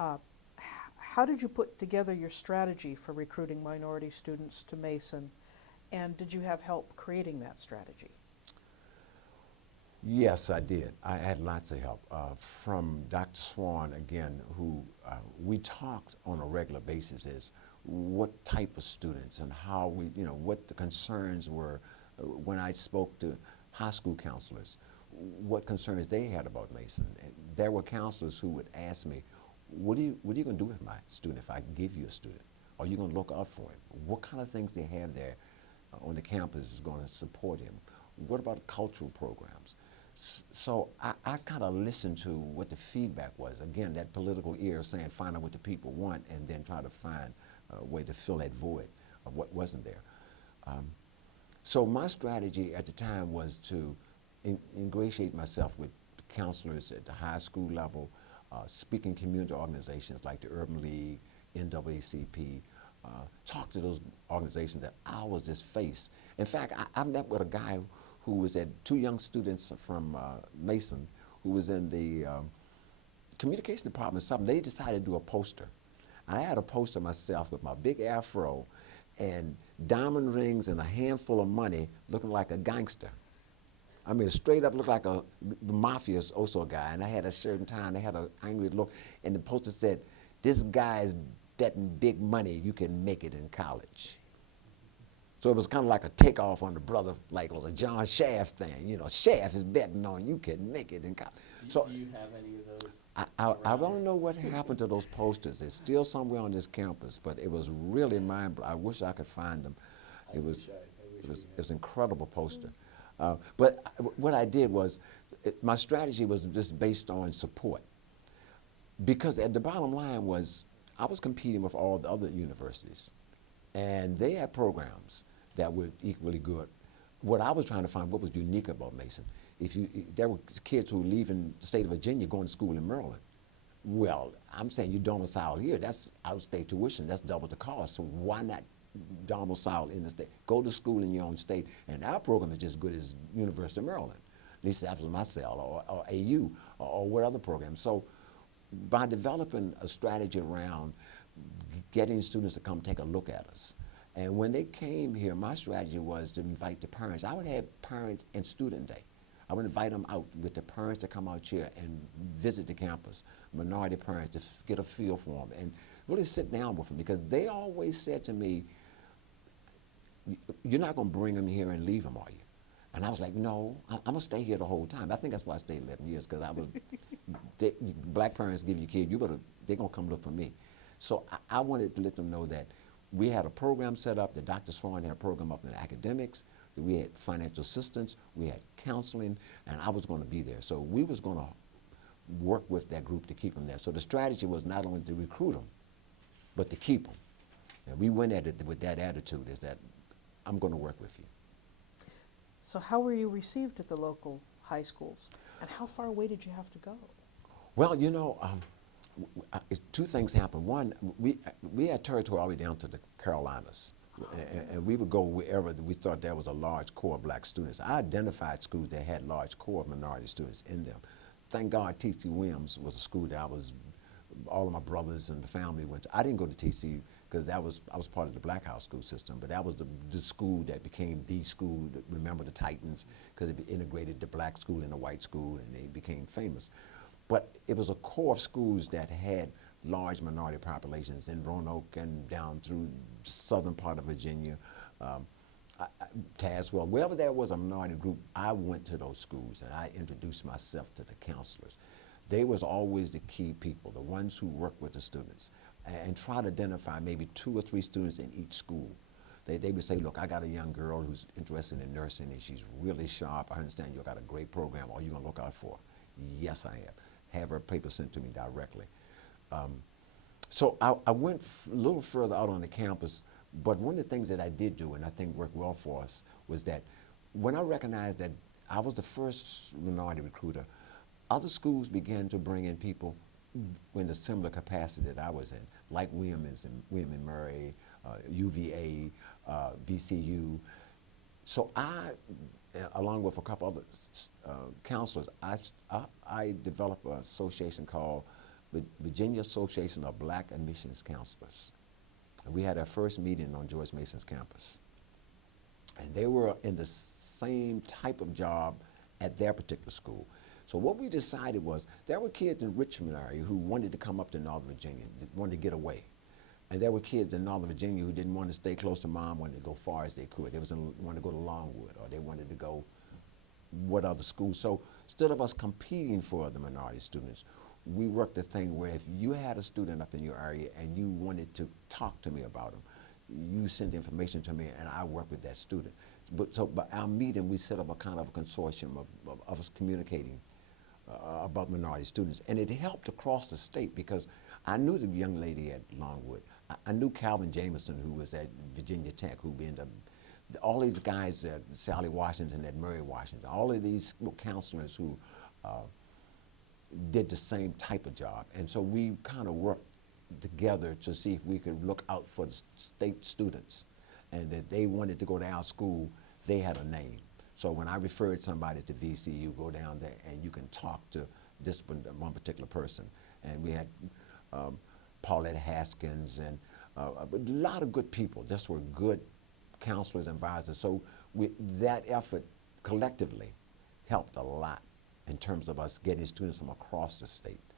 Uh, how did you put together your strategy for recruiting minority students to Mason, and did you have help creating that strategy? Yes, I did. I had lots of help from Dr. Swan again, who we talked on a regular basis is what type of students and how we, you know, what the concerns were when I spoke to high school counselors, what concerns they had about Mason. And there were counselors who would ask me, what are you going to do with my student if I give you a student? Are you going to look out for him? What kind of things they have there on the campus is going to support him? What about cultural programs? So I kind of listened to what the feedback was. Again, that political ear saying find out what the people want and then try to find a way to fill that void of what wasn't there. Um, so my strategy at the time was to ingratiate myself with counselors at the high school level, speaking community organizations like the Urban League, NAACP, talk to those organizations that I was just faced. In fact, I met with a guy who was at two young students from Mason who was in the communication department or something. They decided to do a poster. I had a poster myself with my big afro and diamond rings and a handful of money looking like a gangster. I mean, straight up looked like a mafioso guy. And I had a shirt and tie and I had an angry look. And the poster said, this guy is betting big money you can make it in college. So it was kind of like a takeoff on the brother, like it was a John Shaft thing. You know, Shaft is betting on you can make it in college. So Do you have any of those I around? don't know what happened to those posters. It's still somewhere on this campus, but it was really mind-blowing. I wish I could find them. It was, it was incredible poster. What I did was, my strategy was just based on support. Because at the bottom line was, I was competing with all the other universities, and they had programs that were equally good. What I was trying to find, what was unique about Mason, there were kids who were leaving the state of Virginia going to school in Maryland. Well, I'm saying you domicile here, that's out-of-state tuition, that's double the cost, so why not domicile in the state? Go to school in your own state, and our program is just as good as University of Maryland. At least that was my cell, or AU, or what other program. So by developing a strategy around getting students to come take a look at us, and when they came here, my strategy was to invite the parents. I would have parents and student day. I would invite them out with the parents to come out here and visit the campus, minority parents, to get a feel for them and really sit down with them, because they always said to me, you're not going to bring them here and leave them, are you? And I was like, no, I'm going to stay here the whole time. I think that's why I stayed 11 years, because I was, black parents give you kids, they're going to come look for me. So I wanted to let them know that we had a program set up, that Dr. Swan had a program up in academics, that we had financial assistance, we had counseling, and I was going to be there. So we was going to work with that group to keep them there. So the strategy was not only to recruit them, but to keep them. And we went at it with that attitude, is that I'm going to work with you. So how were you received at the local high schools, and how far away did you have to go? Well, you know, two things happened. One, we had territory all the way down to the Carolinas, and we would go wherever we thought there was a large core of black students. I identified schools that had large core of minority students in them. Thank God T.C. Williams was a school that all of my brothers and the family went to. I didn't go to T.C. because I was part of the Black House school system, but that was the school that became the school, remember the Titans, because it integrated the black school and the white school, and they became famous. But it was a core of schools that had large minority populations in Roanoke and down through the southern part of Virginia, Tazewell, wherever there was a minority group, I went to those schools and I introduced myself to the counselors. They was always the key people, the ones who worked with the students, and try to identify maybe 2 or 3 students in each school. They would say, look, I got a young girl who's interested in nursing and she's really sharp. I understand you got a great program. Are you gonna look out for her? Yes, I am. Have her paper sent to me directly. So I went a little further out on the campus, but one of the things that I did do, and I think worked well for us, was that when I recognized that I was the first minority recruiter, other schools began to bring in people in a similar capacity that I was in, like William and Murray, UVA, VCU. So I, along with a couple other counselors, I developed an association called Virginia Association of Black Admissions Counselors. And we had our first meeting on George Mason's campus. And they were in the same type of job at their particular school. So what we decided was there were kids in Richmond area who wanted to come up to Northern Virginia, that wanted to get away. And there were kids in Northern Virginia who didn't want to stay close to mom, wanted to go far as they could. They wanted to go to Longwood, or they wanted to go what other schools. So instead of us competing for the minority students, we worked a thing where if you had a student up in your area and you wanted to talk to me about them, you send information to me and I work with that student. But by our meeting, we set up a kind of a consortium of us communicating about minority students. And it helped across the state because I knew the young lady at Longwood. I knew Calvin Jameson, who was at Virginia Tech, who ended up, all these guys at Sally Washington, at Murray Washington, all of these counselors who did the same type of job. And so we kind of worked together to see if we could look out for the state students, and that they wanted to go to our school, they had a name. So when I referred somebody to VCU, go down there and you can talk to this one particular person. And we had Paulette Haskins and a lot of good people. Just were good counselors and advisors. So that effort collectively helped a lot in terms of us getting students from across the state.